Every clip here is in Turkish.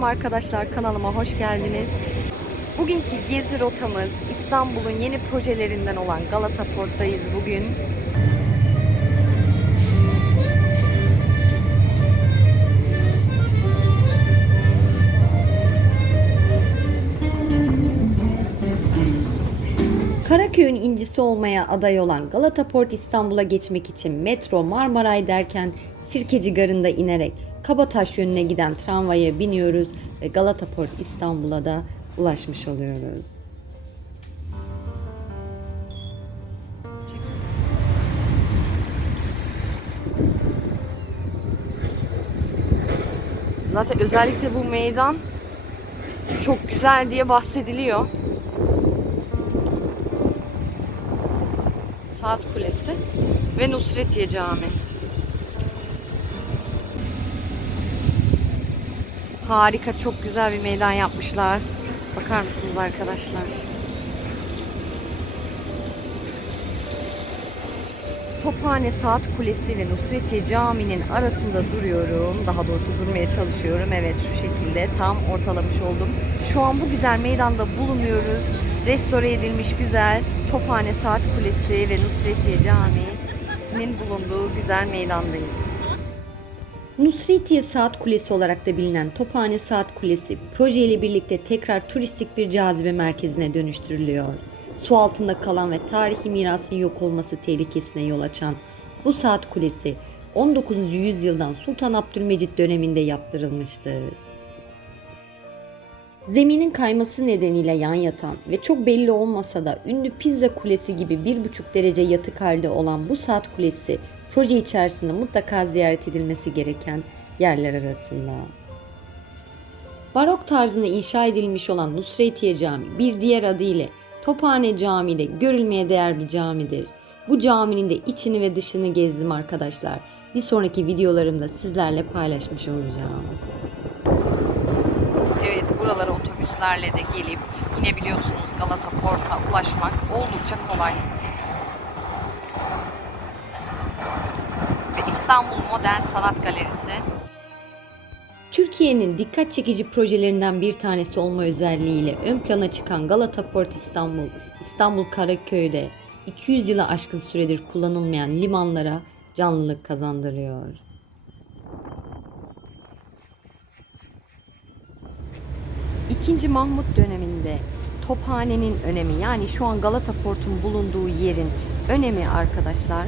Selam arkadaşlar kanalıma hoş geldiniz. Bugünkü gezi rotamız İstanbul'un yeni projelerinden olan Galata Port'tayız bugün. Karaköy'ün incisi olmaya aday olan Galata Port İstanbul'a geçmek için metro Marmaray derken Sirkeci Garı'nda inerek Kabataş yönüne giden tramvaya biniyoruz ve Galata Port İstanbul'a da ulaşmış oluyoruz. Zaten özellikle bu meydan çok güzel diye bahsediliyor. Saat Kulesi ve Nusretiye Camii. Harika, çok güzel bir meydan yapmışlar. Bakar mısınız arkadaşlar? Tophane Saat Kulesi ve Nusretiye Camii'nin arasında duruyorum. Daha doğrusu durmaya çalışıyorum. Evet şu şekilde tam ortalamış oldum. Şu an bu güzel meydanda bulunuyoruz. Restore edilmiş güzel Tophane Saat Kulesi ve Nusretiye Camii'nin bulunduğu güzel meydandayız. Nusretiye Saat Kulesi olarak da bilinen Tophane Saat Kulesi proje ile birlikte tekrar turistik bir cazibe merkezine dönüştürülüyor. Su altında kalan ve tarihi mirasın yok olması tehlikesine yol açan bu saat kulesi 19. yüzyıldan Sultan Abdülmecit döneminde yaptırılmıştır. Zeminin kayması nedeniyle yan yatan ve çok belli olmasa da ünlü Pizza Kulesi gibi 1,5 derece yatık halde olan bu saat kulesi proje içerisinde mutlaka ziyaret edilmesi gereken yerler arasında. Barok tarzında inşa edilmiş olan Nusretiye Camii bir diğer adıyla Tophane Camii de görülmeye değer bir camidir. Bu caminin de içini ve dışını gezdim arkadaşlar. Bir sonraki videolarımda sizlerle paylaşmış olacağım. Evet buralara otobüslerle de gelip inebiliyorsunuz Galata Port'a ulaşmak oldukça kolay. İstanbul Modern Sanat Galerisi. Türkiye'nin dikkat çekici projelerinden bir tanesi olma özelliğiyle ön plana çıkan Galata Port İstanbul, İstanbul Karaköy'de 200 yıla aşkın süredir kullanılmayan limanlara canlılık kazandırıyor. İkinci Mahmut döneminde Tophane'nin önemi yani şu an Galata Port'un bulunduğu yerin önemi arkadaşlar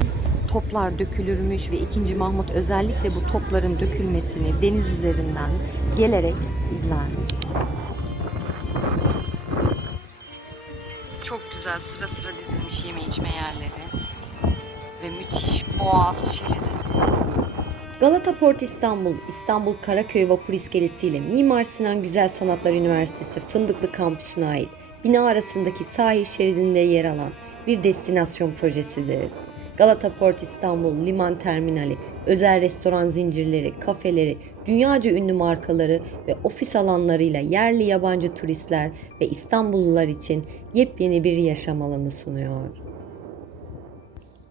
toplar dökülürmüş ve 2. Mahmut özellikle bu topların dökülmesini deniz üzerinden gelerek izlermiş. Çok güzel sıra sıra dizilmiş yeme içme yerleri ve müthiş boğaz şeridi. Galata Port İstanbul, İstanbul Karaköy Vapur İskelesi ile Mimar Sinan Güzel Sanatlar Üniversitesi Fındıklı Kampüsü'ne ait bina arasındaki sahil şeridinde yer alan bir destinasyon projesidir. Galata Port İstanbul Liman Terminali, özel restoran zincirleri, kafeleri, dünyaca ünlü markaları ve ofis alanlarıyla yerli yabancı turistler ve İstanbullular için yepyeni bir yaşam alanı sunuyor.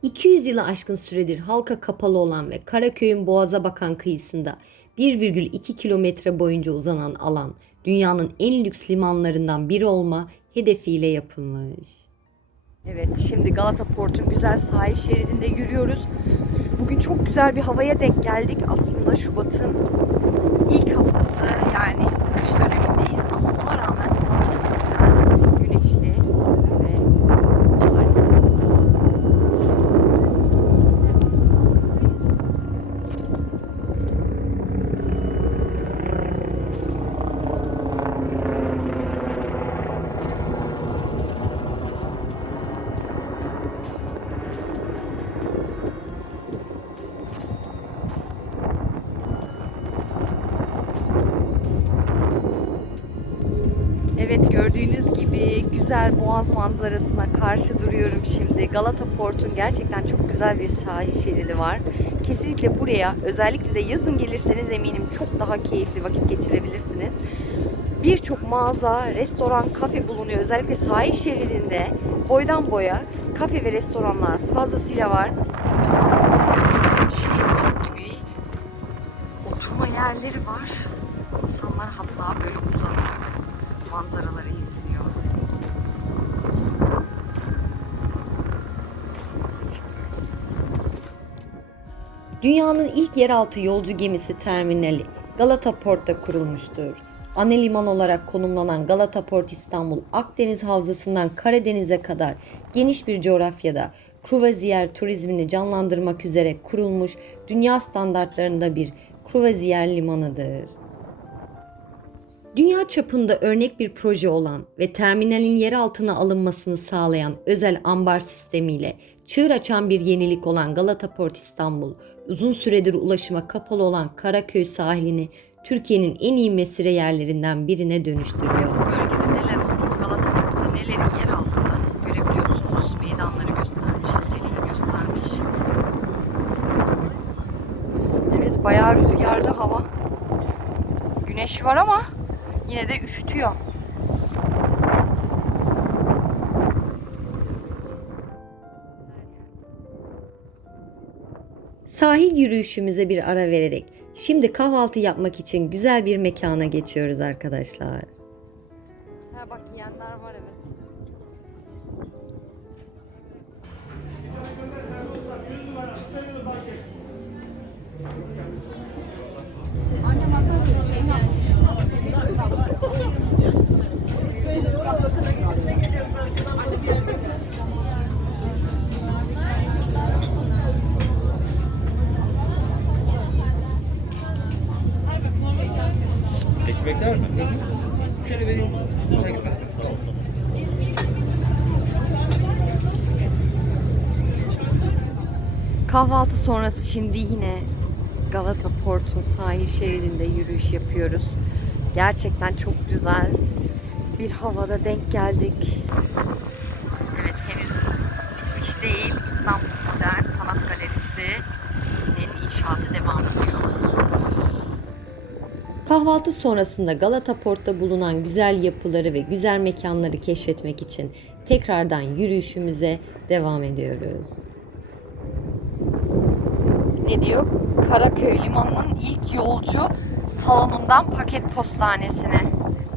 200 yılı aşkın süredir halka kapalı olan ve Karaköy'ün boğaza bakan kıyısında 1,2 kilometre boyunca uzanan alan dünyanın en lüks limanlarından biri olma hedefiyle yapılmış. Evet, şimdi Galata Port'un güzel sahil şeridinde yürüyoruz. Bugün çok güzel bir havaya denk geldik. Aslında Şubat'ın ilk haftası yani kış dönemindeyiz ama ona rağmen hava çok güzel, güneşli gördüğünüz gibi güzel boğaz manzarasına karşı duruyorum şimdi. Galata Port'un gerçekten çok güzel bir sahil şeridi var. Kesinlikle buraya özellikle de yazın gelirseniz eminim çok daha keyifli vakit geçirebilirsiniz. Birçok mağaza, restoran, kafe bulunuyor. Özellikle sahil şeridinde boydan boya kafe ve restoranlar fazlasıyla var. Şezlong gibi oturma yerleri var. İnsanlar hatta böyle uzanarak manzaraları izliyor. Dünyanın ilk yeraltı yolcu gemisi terminali Galata Port'ta kurulmuştur. Ana liman olarak konumlanan Galata Port İstanbul, Akdeniz Havzası'ndan Karadeniz'e kadar geniş bir coğrafyada kruvaziyer turizmini canlandırmak üzere kurulmuş dünya standartlarında bir kruvaziyer limanıdır. Dünya çapında örnek bir proje olan ve terminalin yer altına alınmasını sağlayan özel ambar sistemiyle çığır açan bir yenilik olan Galata Port İstanbul, uzun süredir ulaşıma kapalı olan Karaköy sahilini Türkiye'nin en iyi mesire yerlerinden birine dönüştürüyor. Bölgede neler olduğunu Galata Port'ta nelerin yer altında görebiliyorsunuz. Meydanları göstermiş, iskeleyi göstermiş. Evet bayağı rüzgarlı hava. Güneş var ama yine de üşütüyor. Sahil yürüyüşümüze bir ara vererek şimdi kahvaltı yapmak için güzel bir mekana geçiyoruz arkadaşlar. Ha bak yiyenler var evet. Ekmekler mi? Şöyle vereyim. Kahvaltı sonrası şimdi yine Galata Port'un sahil şeridinde yürüyüş yapıyoruz. Gerçekten çok güzel bir havada denk geldik. Evet henüz bitmiş değil. İstanbul Modern Sanat Galerisi'nin inşaatı devam ediyor. Kahvaltı sonrasında Galata Port'ta bulunan güzel yapıları ve güzel mekanları keşfetmek için tekrardan yürüyüşümüze devam ediyoruz. Ne diyor? Karaköy Limanı'nın ilk yolcu salonundan paket postanesine.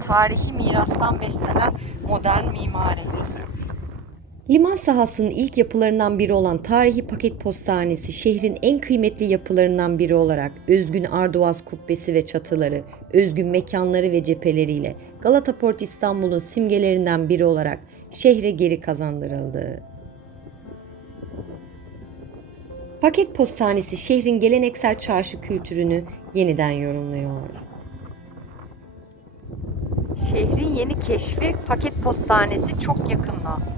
Tarihi mirastan beslenen modern mimari. Liman sahasının ilk yapılarından biri olan tarihi paket postanesi şehrin en kıymetli yapılarından biri olarak özgün Arduaz kubbesi ve çatıları, özgün mekanları ve cepheleriyle Galata Port İstanbul'un simgelerinden biri olarak şehre geri kazandırıldı. Paket postanesi şehrin geleneksel çarşı kültürünü yeniden yorumluyor. Şehrin yeni keşfi paket postanesi çok yakında.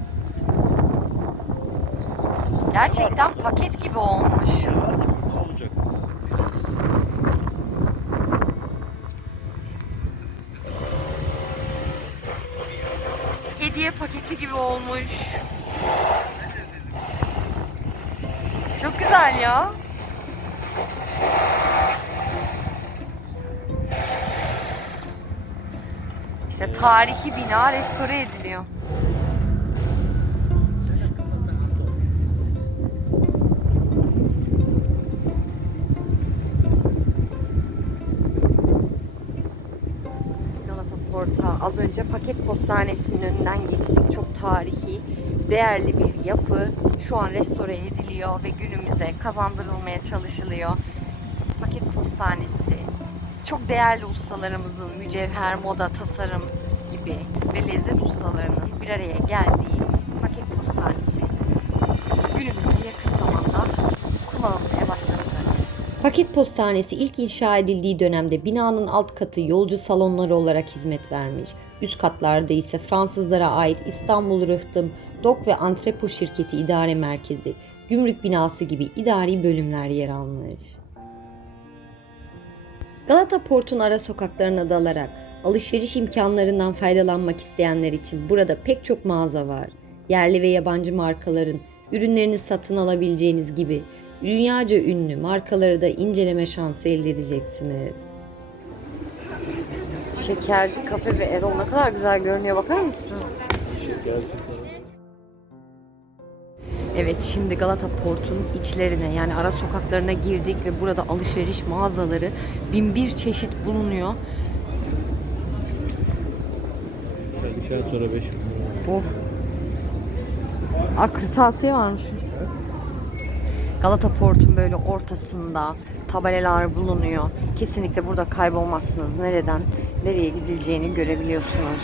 Gerçekten paket gibi olmuş. Hediye paketi gibi olmuş. Çok güzel ya. İşte tarihi bina restore ediliyor. Port'a az önce paket postanesinin önünden geçtik. Çok tarihi, değerli bir yapı. Şu an restore ediliyor ve günümüze kazandırılmaya çalışılıyor. Paket postanesi çok değerli ustalarımızın mücevher, moda, tasarım gibi ve lezzet ustalarının bir araya geldiği Paket postanesi ilk inşa edildiği dönemde binanın alt katı yolcu salonları olarak hizmet vermiş. Üst katlarda ise Fransızlara ait İstanbul Rıhtım, Dok ve Antrepo Şirketi İdare Merkezi, Gümrük binası gibi idari bölümler yer almış. Galata Port'un ara sokaklarına dalarak alışveriş imkanlarından faydalanmak isteyenler için burada pek çok mağaza var. Yerli ve yabancı markaların ürünlerini satın alabileceğiniz gibi Dünyaca ünlü markaları da inceleme şansı elde edeceksiniz. Şekerci kafe ve Erol ne kadar güzel görünüyor bakar mısın? Evet şimdi Galata Port'un içlerine yani ara sokaklarına girdik ve burada alışveriş mağazaları bin bir çeşit bulunuyor. Söyledikten sonra 5 bin lira. Oh. Aa, varmış. Galata Port'un böyle ortasında tabelalar bulunuyor. Kesinlikle burada kaybolmazsınız. Nereden nereye gidileceğini görebiliyorsunuz.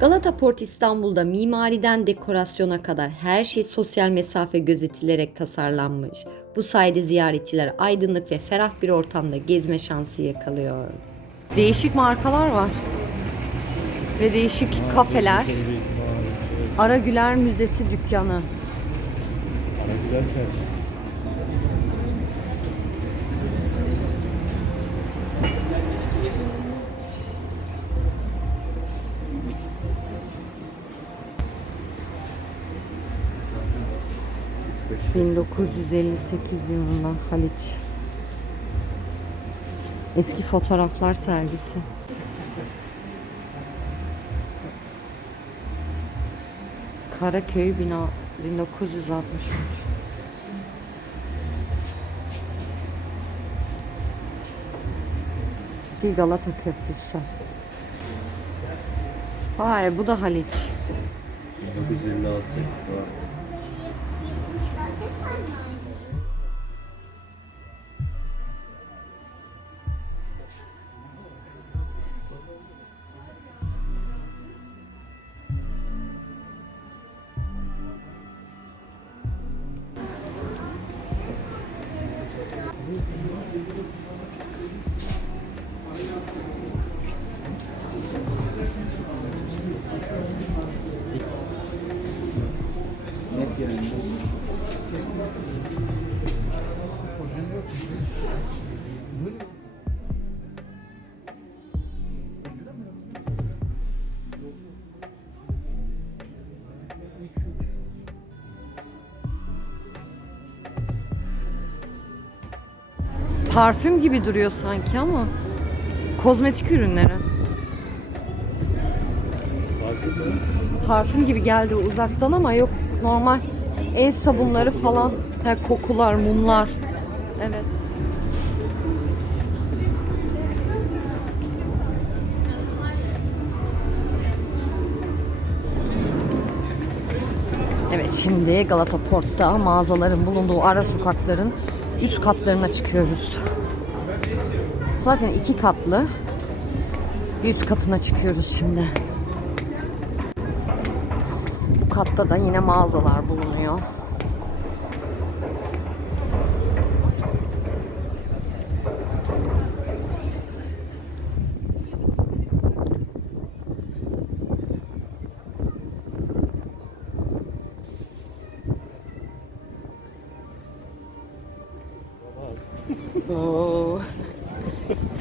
Galata Port İstanbul'da mimariden dekorasyona kadar her şey sosyal mesafe gözetilerek tasarlanmış. Bu sayede ziyaretçiler aydınlık ve ferah bir ortamda gezme şansı yakalıyor. Değişik markalar var. Ve değişik kafeler. Tabii, mavi, şey, Ara Güler Müzesi dükkanı. Ara gidersen. ...1958 yılında Haliç. Eski fotoğraflar sergisi. Karaköy bina 1960. Bir Galata Köprüsü. Vay bu da Haliç. 1956 Parfüm gibi duruyor sanki ama kozmetik ürünleri. Parfüm gibi geldi uzaktan ama yok normal el sabunları falan. Ha, kokular, mumlar. Evet. Evet şimdi Galata Port'ta mağazaların bulunduğu ara sokakların üst katlarına çıkıyoruz. Zaten iki katlı. Üst katına çıkıyoruz şimdi. Bu katta da yine mağazalar bulunuyor.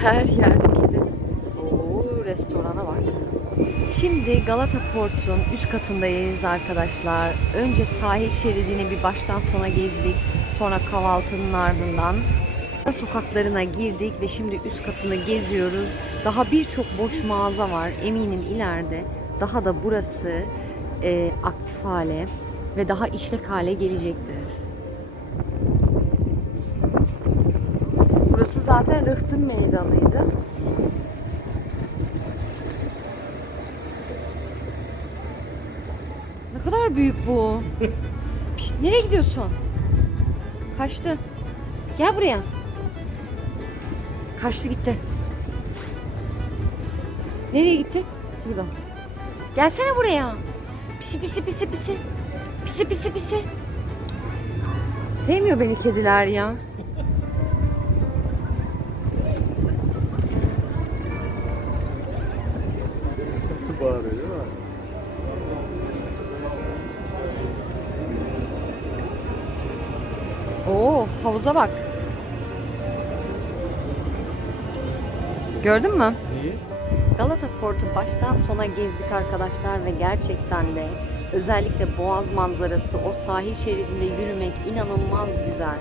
Her yerde kedi. Oo, restorana bak. Şimdi Galata Port'un üst katındayız arkadaşlar. Önce sahil şeridini bir baştan sona gezdik. Sonra kahvaltının ardından sokaklarına girdik ve şimdi üst katını geziyoruz. Daha birçok boş mağaza var. Eminim ileride daha da burası e, aktif hale ve daha işlek hale gelecektir. Burası zaten Rıhtım Meydanı'ydı. Ne kadar büyük bu. Pişt, nereye gidiyorsun? Kaçtı. Gel buraya. Kaçtı gitti. Nereye gitti? Burada. Gelsene buraya. Pisi pisi pisi pisi. Pisi pisi pisi. Sevmiyor beni kediler ya. Havuza bak. Gördün mü? Neyi? Galata Port'u baştan sona gezdik arkadaşlar ve gerçekten de özellikle Boğaz manzarası, o sahil şeridinde yürümek inanılmaz güzel.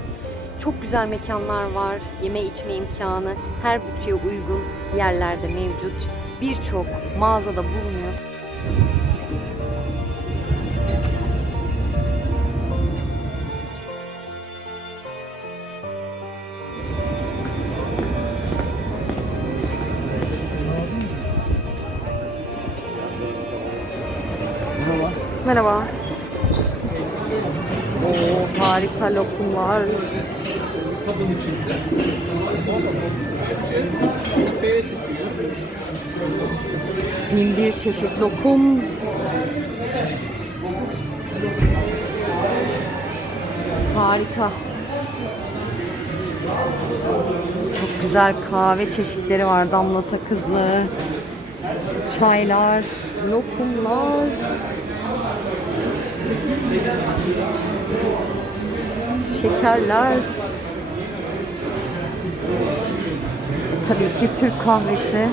Çok güzel mekanlar var, yeme içme imkanı her bütçeye uygun yerlerde mevcut. Birçok mağazada bulunuyor. Lokumlar. Kabın içinde. Bin bir çeşit lokum. Harika. Çok güzel kahve çeşitleri var. Damla sakızlı. Çaylar, lokumlar. Şekerler. Tabii ki Türk kahvesi.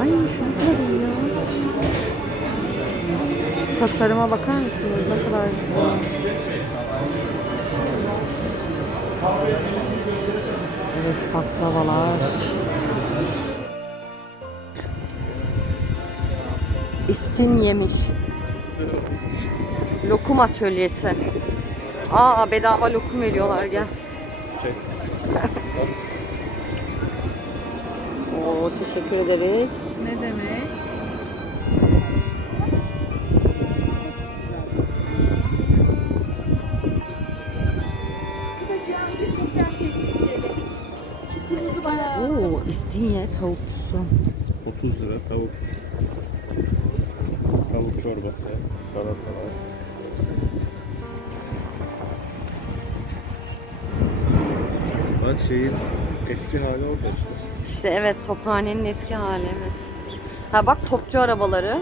Ay güzel ya. Şu tasarıma bakar mısınız? Ne kadar güzel. Evet baklavalar. İstin yemiş. Lokum atölyesi. Aa bedava lokum veriyorlar gel. Şey, Oo teşekkür ederiz. Ne demek? Oo İstinye tavukçusu. 30 lira tavuk. Tavuk çorbası, salatalar. Bak şeyin eski hali orada işte. İşte evet tophanenin eski hali evet. Ha bak topçu arabaları.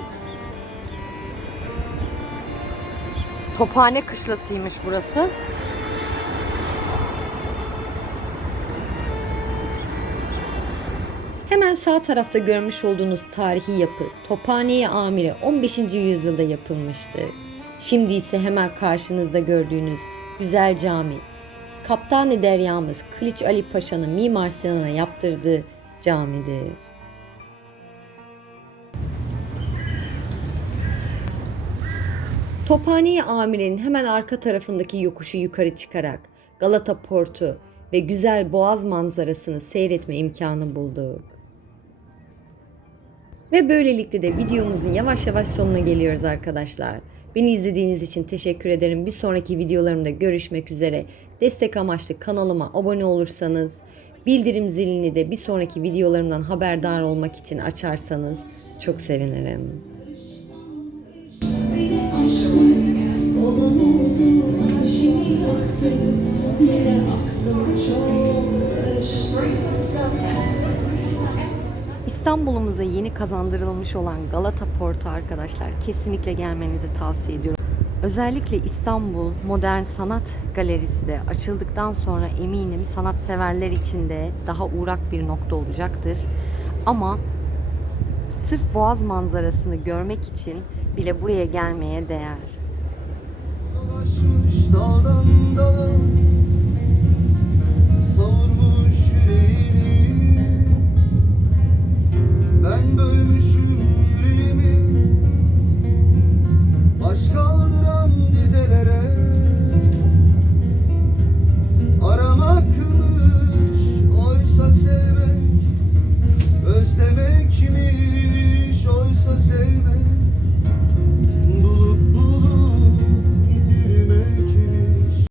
Tophane kışlasıymış burası. Hemen sağ tarafta görmüş olduğunuz tarihi yapı Tophane-i Amire 15. yüzyılda yapılmıştır. Şimdi ise hemen karşınızda gördüğünüz güzel cami Kaptanı Deryamız Kılıç Ali Paşa'nın Mimar Sinan'a yaptırdığı camidir. Tophane-i Amire'nin hemen arka tarafındaki yokuşu yukarı çıkarak Galata Portu ve güzel boğaz manzarasını seyretme imkanı bulduk. Ve böylelikle de videomuzun yavaş yavaş sonuna geliyoruz arkadaşlar. Beni izlediğiniz için teşekkür ederim. Bir sonraki videolarımda görüşmek üzere. Destek amaçlı kanalıma abone olursanız, bildirim zilini de bir sonraki videolarımdan haberdar olmak için açarsanız çok sevinirim. Beni İstanbul'umuza yeni kazandırılmış olan Galata Port'a arkadaşlar kesinlikle gelmenizi tavsiye ediyorum. Özellikle İstanbul Modern Sanat Galerisi de açıldıktan sonra eminim sanatseverler için de daha uğrak bir nokta olacaktır. Ama sırf Boğaz manzarasını görmek için bile buraya gelmeye değer. Dolaşmış daldan dala Ben bölmüşüm yüreğimi. Başkaldıra